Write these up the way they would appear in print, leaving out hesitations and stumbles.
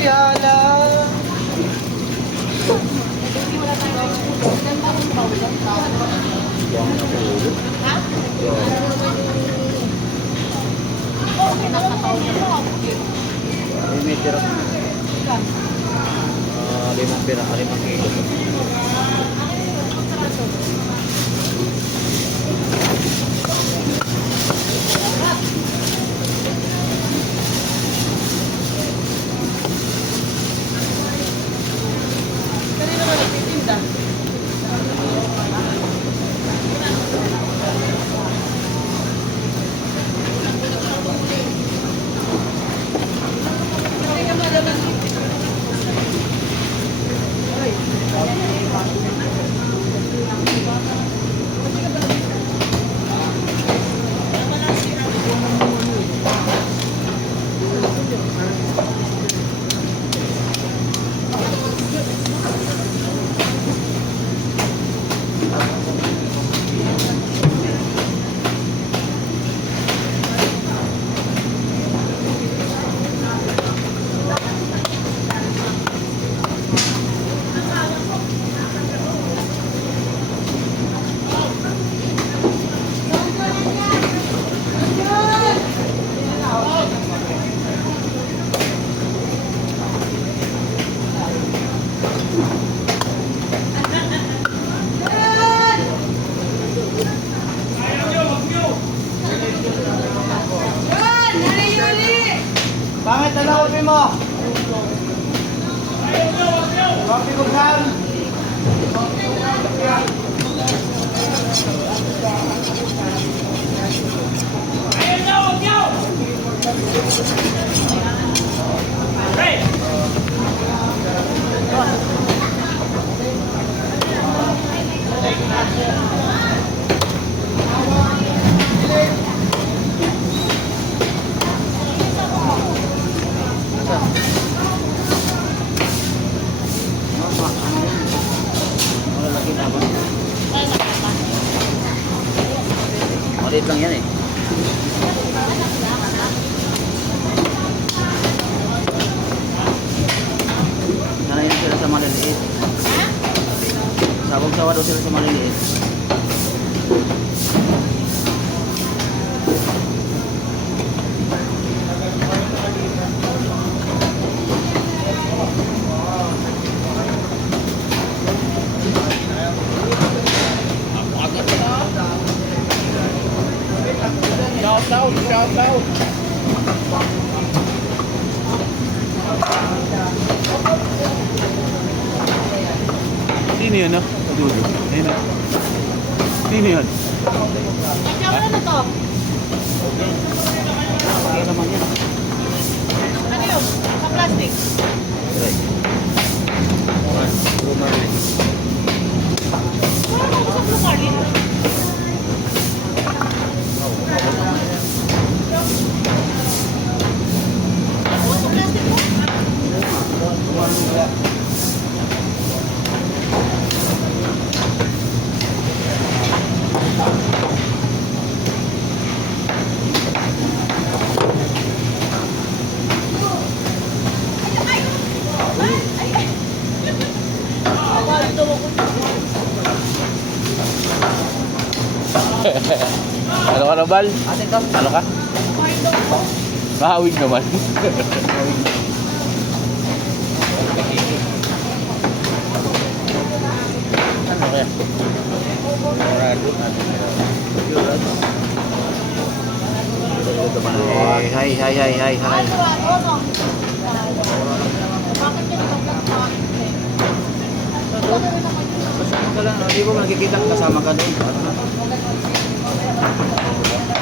Yala. Ha? May tira. 5 pira, 5 kilo. Kanina ba nagtitinda? Hindi ka madala. Pangit na lawin mo! Kopi ko saan? Maliit lang yan eh. Sanayin sila sa maliliit. Sabog-sawa daw sila sa maliliit. Shout out! Sino yun ah? Dulo. Ayun ah. Sino yun? Kaya na to? Kaya naman yan. Ano yun? Sa plastic? Right. Rumarin. Wala mo sa blue card dito. Ano sa plastic mo? Ano ka na, Bal? Ano ka? Mahawig naman. Ano kaya? Hai. Bakit yun? Kasama ka lang. Hindi ko nakikita kasama ka doon.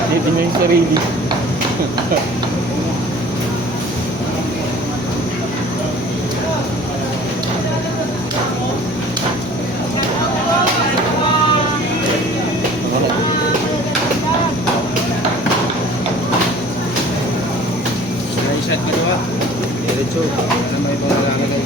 Dito mo yung sarili. Set ka dua. Diretso. Ano may mga lalagay?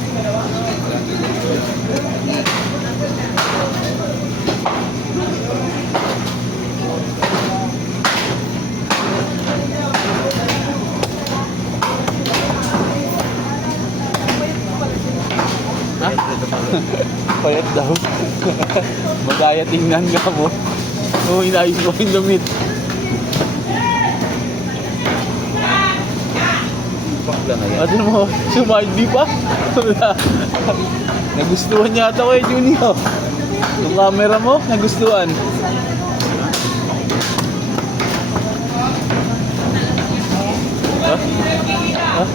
Payat daw. Magaya tingnan ka mo. Oo, inayos mo yung damit. Bakla na yan. Ano mo, sumaldi pa? Nagustuhan yata ko eh, Junior. Yung camera mo, nagustuhan. Ha? Ha?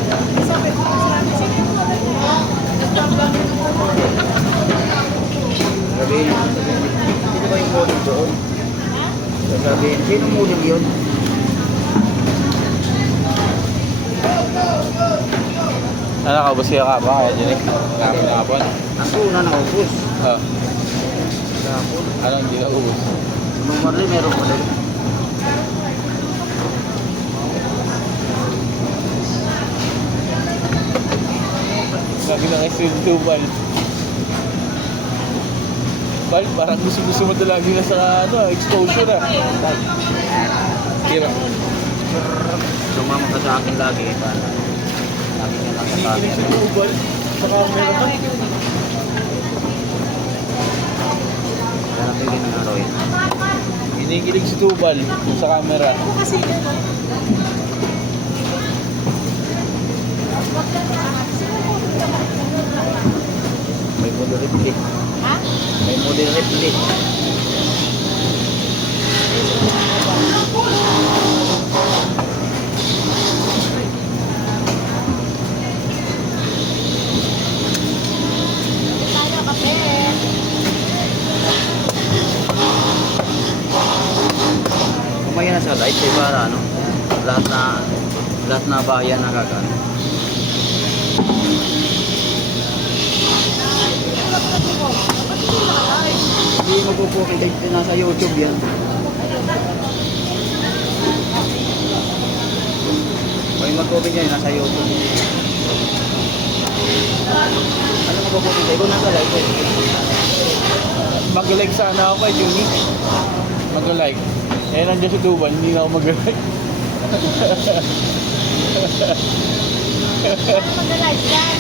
Sabihin, sino ba yung model doon? Sabihin, sino model yun? Ano ka, bus kaya ka ba? Kaya dyan eh. Kami na kapon. Ang una na ubus. Ha? Kapon. Ano, hindi na ubus. Numar rin, meron mo rin. Sabi na kay Sir Tubal. Bal, parang gusto mo talaga na sa ano, exposure ah. Tira. Sumama ka sa akin lagi. Para lagi niya lang sa Kinikinig si Tubal sa camera ka. Kaya napigil ng araw yun. Kinikilig si Tubal sa camera. Kasi yun, no? May model repli. Ha? May model repli. Tayo, kape. Kumaya na sa light, eh, para ano? Lahat na bayan nakakano. Hindi magpupukit ito nasa YouTube yan. May mag-open yan, nasa YouTube. Ano magpupukit ito? Nasa live eh. Mag-like sana ako kay Juni. Mag-like. Eh, nandiyan si Tubal, hindi na ako mag-like. Mag-live yan.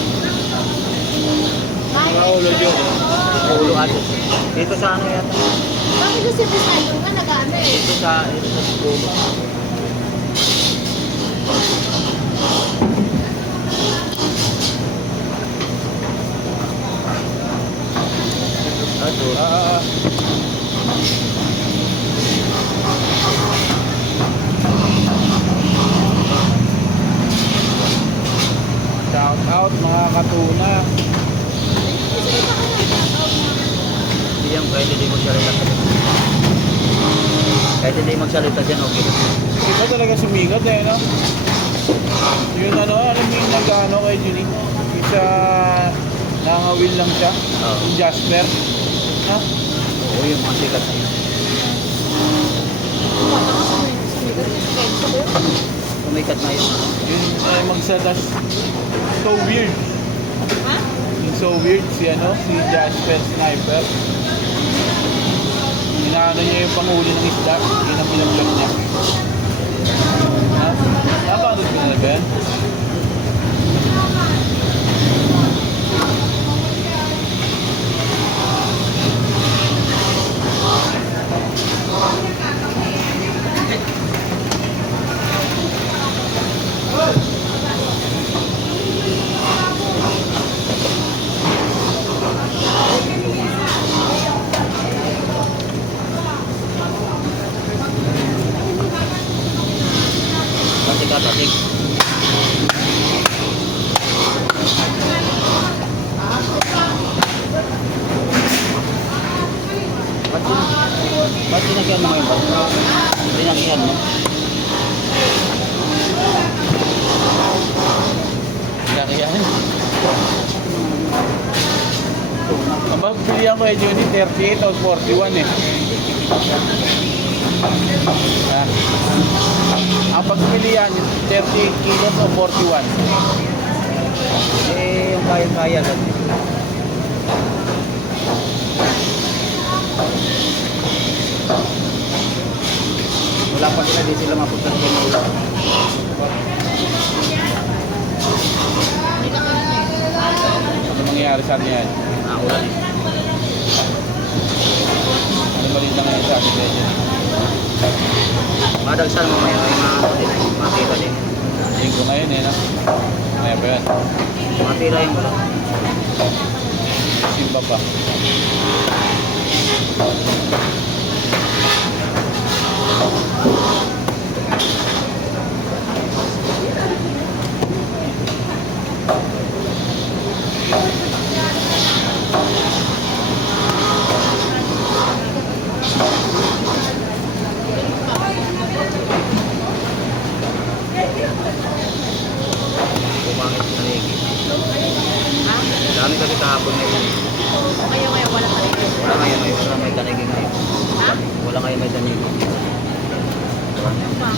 Mga ulo yun. Ulo ato. Dito sa ano yan? Bakit yung simplifier ka nag-ano eh? Dito sa school. Ato. Shout out mga katuna. Hindi yan, kahit hindi magsalita ka. Kahit hindi magsalita dyan, okay. Iba talaga sumigat eh, no? Yung ano, alam mo yung nag-ano kay Juni? Isa nangawil lang siya. Oo. Yung Jasper. Ha? Oo, yung mga sikat na yun. Kumikat na yung ano. Yun ay magsadas. So weird. Ha? Yung so weird si ano, si Jasper Sniper. Inaano niya yung panghuli ng isda. Yun ang pinag-vlog niya. Ha? Napanood ko na ba yan? Patik-patik. Ba't tinakyan mo ngayon ba? Tinakyan mo? Laki yan. Ang pagpilihan ko kay Johnny, 38 o 41 eh. Ha? Ang pagpilihan, 38 kilos o 41. Eh, yung kaya-kaya lang. Wala pa sila, di sila mapunta sa Manila. Ano mangyayari sa atin yan? ulan eh. Ano balita ngayon sa akin medyo? Madagsan mamaya may mga ano din, matira din. Linggo ngayon eh, no? Kaya ba yan? Matira yung ulan. Simba pa. Pumangit sa nigi. Ha? Dami kasi kahapon ngayon. Ayaw, wala ka rin. Wala ngayon, wala may tanigi ngayon. Ha? Wala ngayon may tanigi. Ano ba?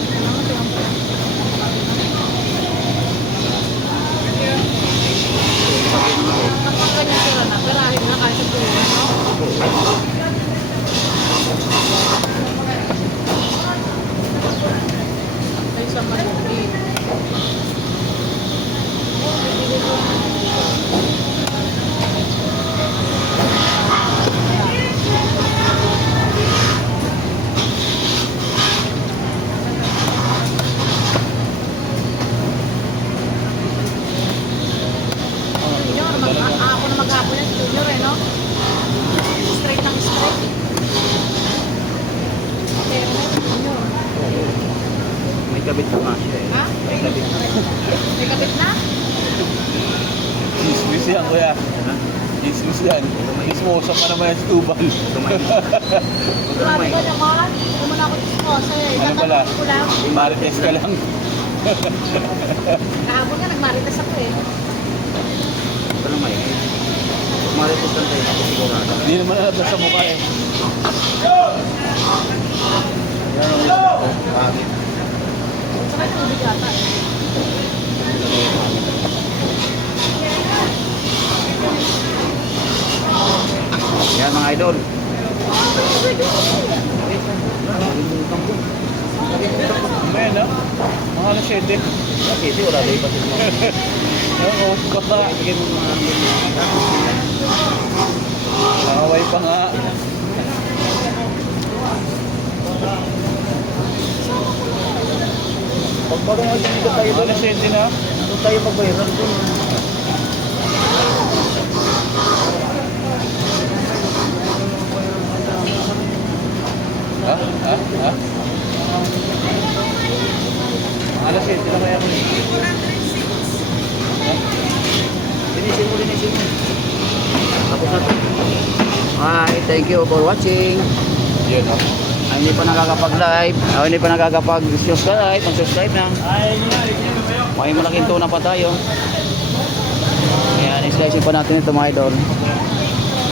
Kapag ganyan sila na, perahin na kahit sa tuwa, no? Ay, sa malulit. Junior, ako na maghapon yan, Junior eh, no? Straight ng straight. Okay, Junior. May kabit na nga siya eh. Ha? May kabit na. May kabit na? Dismiss yan, kuya. Ha? Dismiss yan. Dismosa pa naman yung tubal. Tumay. Grabe Tumay. ba naman? Kumuna ako disposa eh. Ano pala? Tatanungin ko lang. Marites ka lang. Kahapon nga, nagmarites ako eh. Tumay. Marites lang tayo. Ako sigurado. Hindi naman nalabas sa mukha eh. Yan ang pangit. Saka tubig yata eh. Yan mga idol. Amen, no? Mga alas 7. Kasi wala na ipasin mo. Oo, baka Bigyan mo mga nakaway pa nga. pag parang ay dito tayo Mga alas 7 na. doon tayo magbayaran doon. Ha? Ha? Ha? Mga alas 7 na kaya ko. Linisin mo. Tapos na to. Hi, thank you for watching. Yun, no? Ay, hindi pa nakakapag-live. Ay, hindi pa nakakapag-subscribe. Mag-subscribe na. May malaking tuna pa tayo. Ayan, i-slicing pa natin ito mga idol.